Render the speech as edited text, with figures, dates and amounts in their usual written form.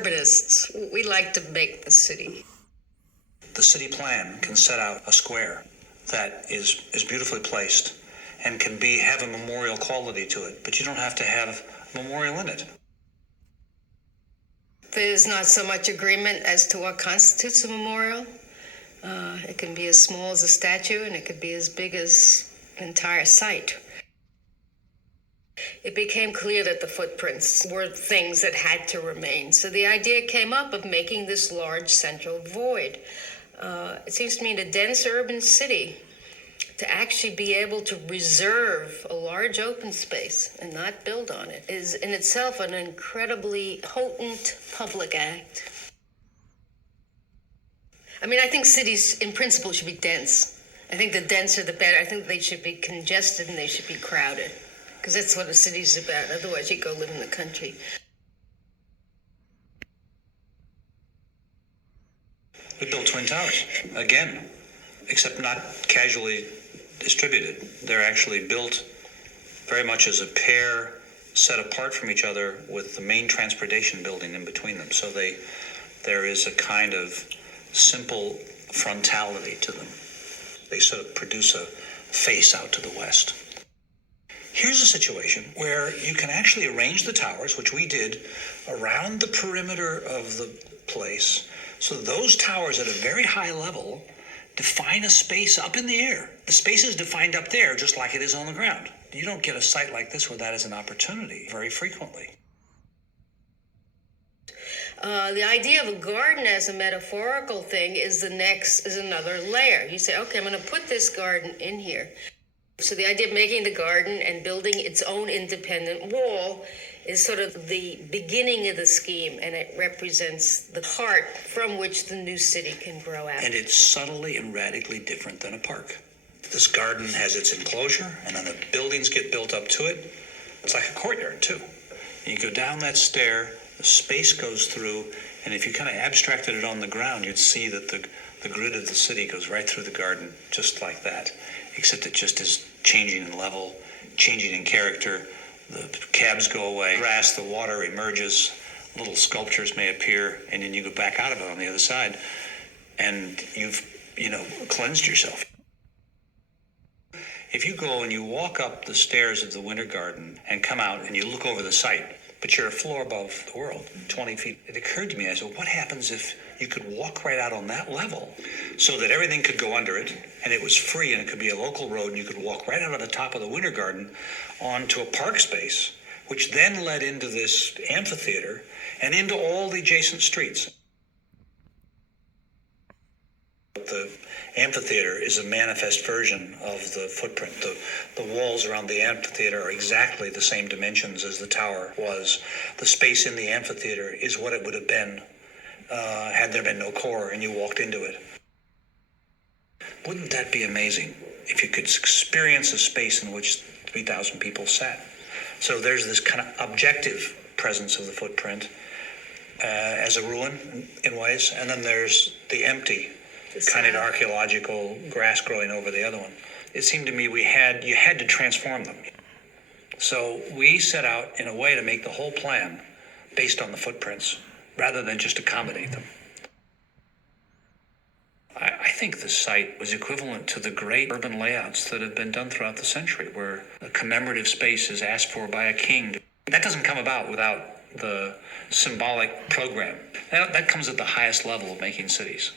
urbanists, we like to make the city. The city plan can set out a square that is beautifully placed and can have a memorial quality to it, but you don't have to have a memorial in it. There's not so much agreement as to what constitutes a memorial. It can be as small as a statue, and it could be as big as an entire site. It became clear that the footprints were things that had to remain. So the idea came up of making this large central void. It seems to me in a dense urban city, to actually be able to reserve a large open space and not build on it is in itself an incredibly potent public act. I mean, I think cities in principle should be dense. I think the denser the better. I think they should be congested and they should be crowded, because that's what a city's about. Otherwise, you go live in the country. We built Twin Towers, again, except not casually distributed. They're actually built very much as a pair set apart from each other with the main transportation building in between them. So there is a kind of simple frontality to them. They sort of produce a face out to the west. Here's a situation where you can actually arrange the towers, which we did, around the perimeter of the place. So those towers at a very high level define a space up in the air. The space is defined up there just like it is on the ground. You don't get a site like this where that is an opportunity very frequently. The idea of a garden as a metaphorical thing is another layer. You say, okay, I'm going to put this garden in here. So the idea of making the garden and building its own independent wall is sort of the beginning of the scheme, and it represents the heart from which the new city can grow out. And it's subtly and radically different than a park. This garden has its enclosure, and then the buildings get built up to it. It's like a courtyard, too. You go down that stair, the space goes through, and if you kind of abstracted it on the ground, you'd see that the grid of the city goes right through the garden, just like that, except it just is changing in level, changing in character. The cabs go away, grass, the water emerges, little sculptures may appear, and then you go back out of it on the other side, and you've, cleansed yourself. If you go and you walk up the stairs of the Winter Garden and come out and you look over the site, but you're a floor above the world, 20 feet, it occurred to me, I said, what happens if you could walk right out on that level so that everything could go under it and it was free and it could be a local road and you could walk right out on the top of the Winter Garden onto a park space, which then led into this amphitheater and into all the adjacent streets. The amphitheater is a manifest version of the footprint. The walls around the amphitheater are exactly the same dimensions as the tower was. The space in the amphitheater is what it would have been had there been no core and you walked into it. Wouldn't that be amazing if you could experience a space in which 3,000 people sat? So there's this kind of objective presence of the footprint as a ruin in ways, and then there's the empty kind of archaeological grass growing over the other one. It seemed to me you had to transform them. So we set out in a way to make the whole plan based on the footprints rather than just accommodate them. I think the site was equivalent to the great urban layouts that have been done throughout the century, where a commemorative space is asked for by a king. That doesn't come about without the symbolic program. That comes at the highest level of making cities.